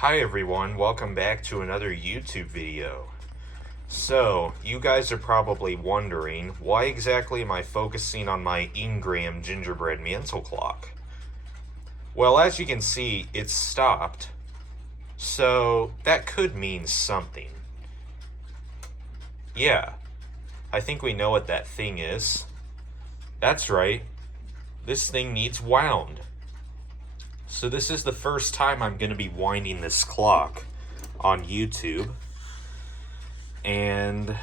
Hi everyone, welcome back to another YouTube video. So, you guys are probably wondering, why exactly am I focusing on my Ingraham gingerbread mantle clock? Well, as you can see, it's stopped, so that could mean something. Yeah, I think we know what that thing is. That's right, this thing needs wound. So this is the first time I'm going to be winding this clock on YouTube. And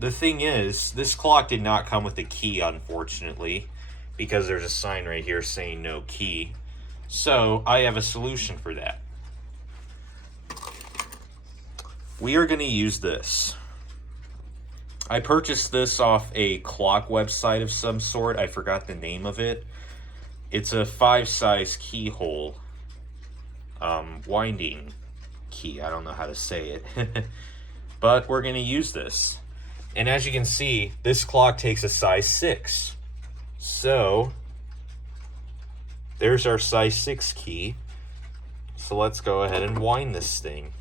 the thing is, this clock did not come with a key, unfortunately, because there's a sign right here saying no key. So I have a solution for that. We are going to use this. I purchased this off a clock website of some sort. I forgot the name of it. It's a 5-size keyhole winding key. I don't know how to say it. But we're going to use this. And as you can see, this clock takes a size 6. So there's our size 6 key. So let's go ahead and wind this thing.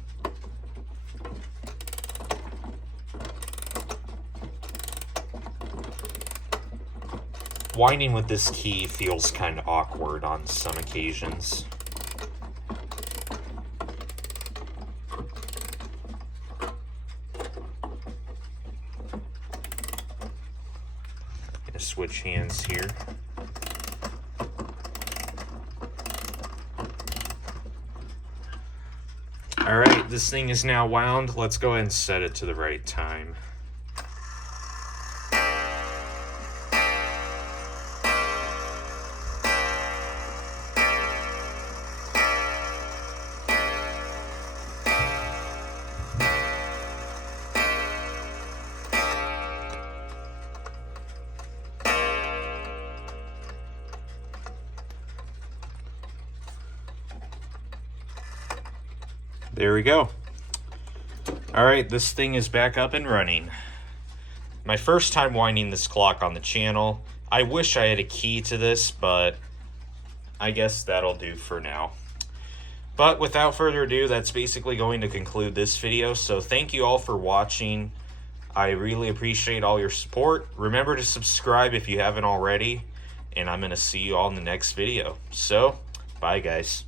Winding with this key feels kind of awkward on some occasions. Gonna switch hands here. Alright, this thing is now wound. Let's go ahead and set it to the right time. There we go. Alright, this thing is back up and running. My first time winding this clock on the channel. I wish I had a key to this, but I guess that'll do for now. But without further ado, that's basically going to conclude this video. So thank you all for watching. I really appreciate all your support. Remember to subscribe if you haven't already. And I'm going to see you all in the next video. So, bye guys.